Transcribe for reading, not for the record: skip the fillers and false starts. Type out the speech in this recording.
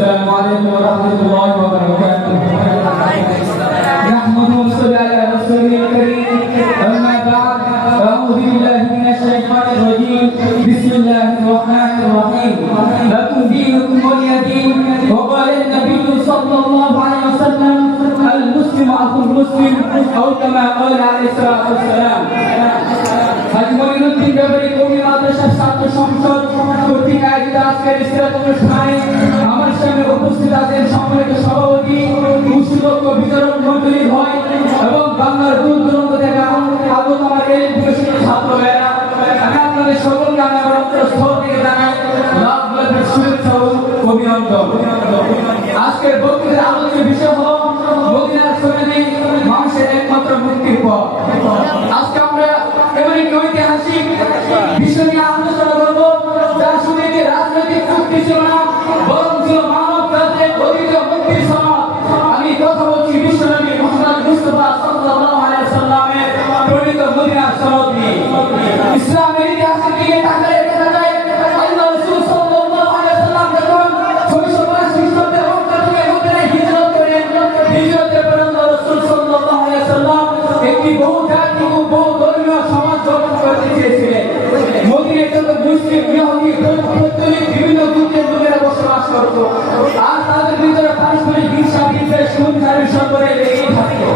السلام عليكم ورحمة الله وبركاته. نحمد ونصلي على رسوله الكريم. أما بعد، أعوذ بالله من الشيطان الرجيم. بسم الله الرحمن الرحيم. لكم دينكم ولي دين. وقال النبي صلى الله عليه وسلم: المسلم أخو المسلم، أو كما قال عليه الصلاة والسلام. হাজী মঈনুদ্দিন ব্যাপারী কওমি মাদ্রাসার ছাত্র সংসদ কর্তৃক আয়োজিত আজকের ইফতার অনুষ্ঠানে আমার সামনে উপস্থিত আছেন সম্মানিত সভাপতি, সুদক্ষ বিতরণ মন্ডলী ভাই এবং বাংলার দূর দূরান্ত থেকে আগত আমার এই বিকশিত ছাত্র ভাইরা, আমি আপনাদের সকলকে আমার অন্তঃস্থল থেকে জানাই লাখ লাখ শুভেচ্ছা ও অভিনন্দন। আজকের বক্তৃতার আলোচ্য বিষয় হল মদিনার সনদে মানুষের একমাত্র মুক্তির পথ। আজকে আমরা এমন একটি ঐতিহাসিক বিষয় নিয়ে আলোচনা করবো, যা শুনে যে রাজনৈতিক মুক্তি ছিল না, বরং ছিল মানব জাতির অতীত মুক্তির সনদ। আমি কথা বলছি বিশ্বনবী মুহাম্মদ মুস্তাফা সাল্লাল্লাহু আলাইহি ওয়াসাল্লামের প্রণীত মদিনার সনদ নিয়ে। ইসলামের ইতিহাসের দিকে তাকালে দেখা যায় আল্লাহ রাসূল সাল্লাল্লাহু আলাইহি ওয়াসাল্লাম যখন 652 খ্রিস্টাব্দে মক্কা থেকে মদিনায় হিজরত করেন, হিজরতের পর আল্লাহ রাসূল সাল্লাল্লাহু আলাইহি ওয়াসাল্লাম একটি বহুজাতিক ও বহুধর্মীয় সমাজ গঠন করতে চেয়েছিলেন। মদিনায় যত মুসলিম, ইহুদি, প্রত্যেক বিভিন্ন গোত্রের লোকেরা বসবাস করত, আর তাদের ভিতরে পারস্পরিক হিংসা বিদ্বেষ খুন খারাপি সম্পর্কে লেগেই থাকতো।